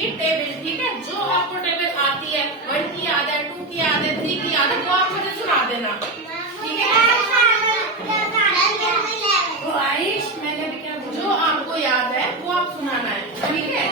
होगी टेबल, ठीक है। जो आपको टेबल आती है, 1 की याद है, 2 की याद है, 3 की याद है, वो आप मुझे सुना देना, ठीक है। जो आपको याद है वो आप सुनाना है, ठीक है।